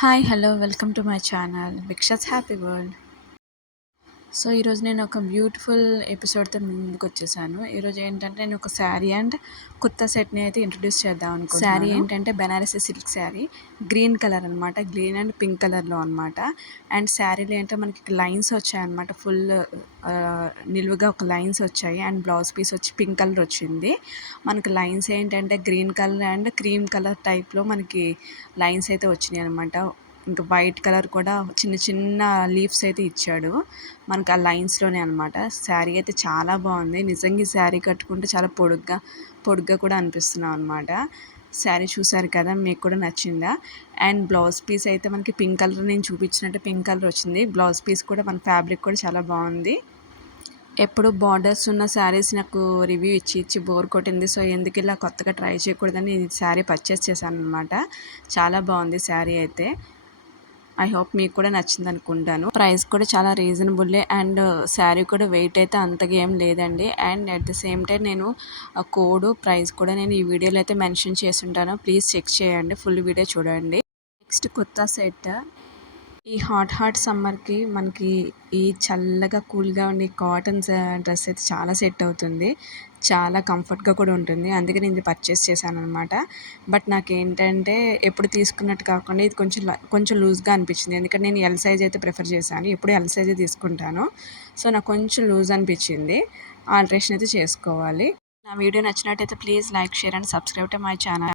Hi hello welcome to my channel విక్షస్ happy world. So ఈరోజు నేను ఒక బ్యూటిఫుల్ ఎపిసోడ్తో ముందుకు వచ్చేసాను. ఈరోజు ఏంటంటే నేను ఒక శారీ అండ్ కుర్తా సెట్ని అయితే ఇంట్రడ్యూస్ చేద్దాం అనుకుంటున్నాను. శారీ ఏంటంటే Banarasi silk sari, green colour అనమాట, గ్రీన్ అండ్ పింక్ కలర్లో అనమాట. అండ్ శారీలో ఏంటంటే మనకి లైన్స్ వచ్చాయన్నమాట, ఫుల్ నిలువుగా ఒక లైన్స్ వచ్చాయి. అండ్ బ్లౌజ్ పీస్ వచ్చి పింక్ కలర్ వచ్చింది. మనకి లైన్స్ ఏంటంటే green colour and cream colour టైప్లో మనకి లైన్స్ అయితే వచ్చినాయి అనమాట. ఇంకా వైట్ కలర్ కూడా చిన్న చిన్న లీవ్స్ అయితే ఇచ్చాడు మనకు ఆ లైన్స్లోనే అనమాట. శారీ అయితే చాలా బాగుంది నిజంగా. ఈ శారీ కట్టుకుంటే చాలా పొడుగ్గా కూడా అనిపిస్తున్నాం అనమాట. శారీ చూసారు కదా, మీకు కూడా నచ్చిందా? అండ్ బ్లౌజ్ పీస్ అయితే మనకి పింక్ కలర్, నేను చూపించినట్టు పింక్ కలర్ వచ్చింది. బ్లౌజ్ పీస్ కూడా మన ఫ్యాబ్రిక్ కూడా చాలా బాగుంది. ఎప్పుడు బార్డర్స్ ఉన్న శారీస్ నాకు రివ్యూ ఇచ్చి బోర్ కొట్టింది. సో ఎందుకు ఇలా కొత్తగా ట్రై చేయకూడదని ఈ శారీ పర్చేస్ చేశాను అనమాట. చాలా బాగుంది శారీ అయితే. ఐ హోప్ మీకు కూడా నచ్చింది అనుకుంటాను. ప్రైస్ కూడా చాలా రీజనబుల్లే. అండ్ శారీ కూడా వెయిట్ అయితే అంతగా ఏం లేదండి. And at the same time నేను కోడ్ ప్రైస్ కూడా నేను ఈ వీడియోలో అయితే మెన్షన్ చేసి ఉంటాను. ప్లీజ్ చెక్ చేయండి, ఫుల్ వీడియో చూడండి. Next kurta set. ఈ హాట్ సమ్మర్కి మనకి ఈ చల్లగా కూల్గా ఉండే కాటన్ డ్రెస్ అయితే చాలా సెట్ అవుతుంది. చాలా కంఫర్ట్గా కూడా ఉంటుంది. అందుకే నేను ఇది పర్చేస్ చేశాను అనమాట. బట్ నాకేంటంటే ఎప్పుడు తీసుకున్నట్టు కాకుండా ఇది కొంచెం లూజ్గా అనిపించింది. ఎందుకంటే నేను ఎల్ సైజ్ అయితే ప్రిఫర్ చేశాను, ఎప్పుడు ఎల్ సైజే తీసుకుంటాను. సో నాకు కొంచెం లూజ్ అనిపించింది. ఆల్ట్రేషన్ అయితే చేసుకోవాలి. నా వీడియో నచ్చినట్టయితే please like, share and subscribe to my channel.